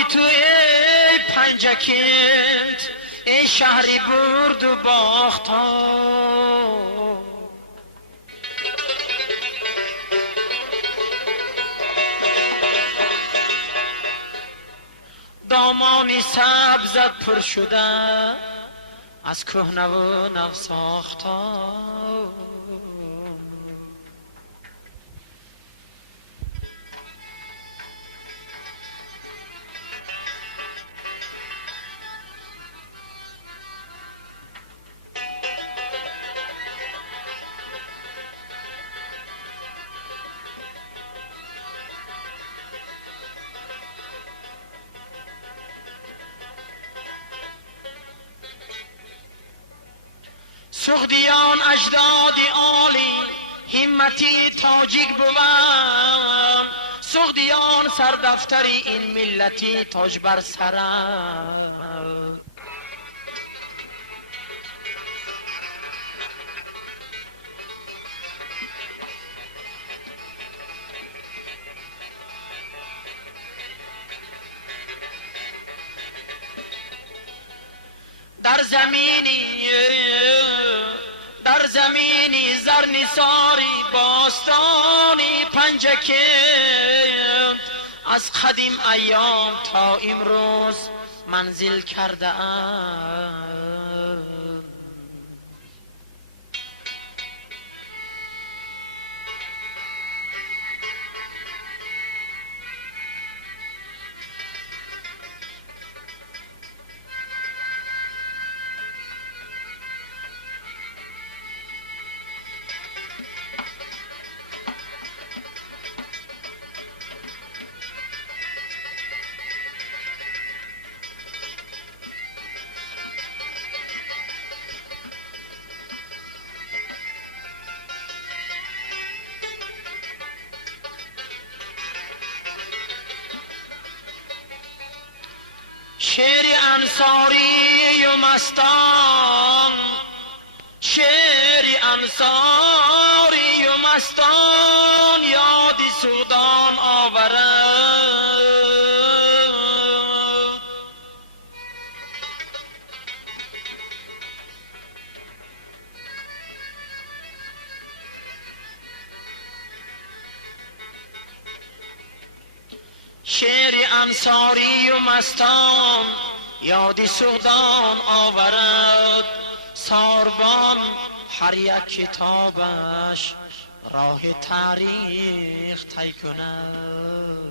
بودی تو ای پنجکت، ای شهری برد و باختا. دامانی سبزت پر شده از کهنه و نوساختا. سغدیان اجدادی عالی همتی تاجیک بوم، سغدیان سردفتری این ملتی تاج بر سرم. در زمینی زرنساری باستانی پنجکت، از قدیم ایام تا امروز منزل کرده ام. شعر انصاری و مستان، شعر انصاری و مستان یادی سودان آورد. شعر انصاری و مستان یادی سودان آورد. ساربان هر یک کتابش راه تاریخ طی کند.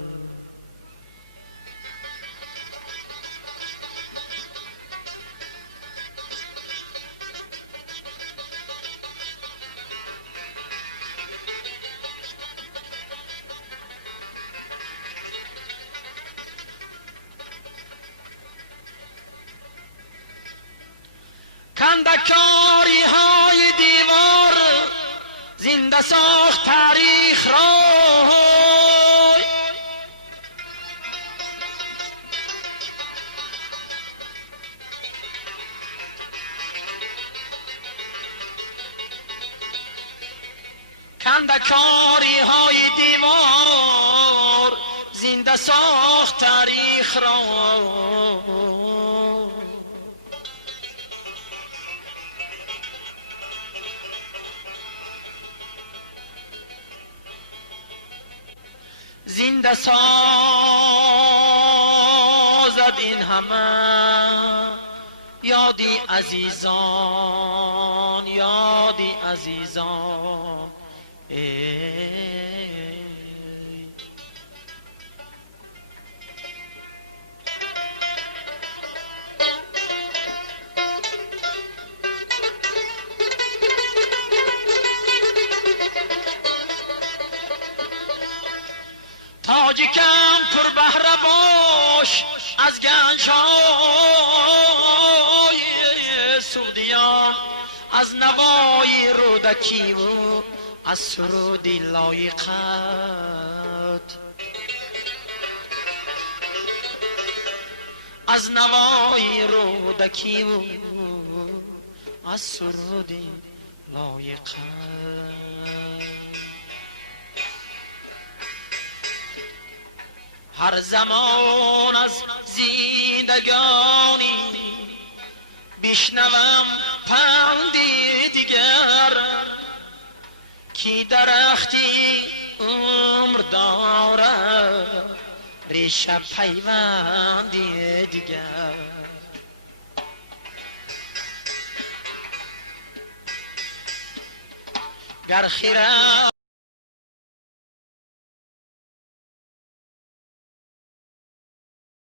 کندکاری های دیوار زنده ساخت تاریخ را، کندکاری های دیوار زنده ساخت تاریخ را. زنده سازد این همه یادی عزیزان، یادی عزیزان. تاجیکم پر بهره باش از گنج‌های سعودیان، از نوای رودکی و از سرودی لایقت. از نوای رودکی و از سرودی لایقت. هر زمان از زندگانی بشنوم پندی دیگر کی درختی عمر دارد ریشه پیوندی دیگر گر خیره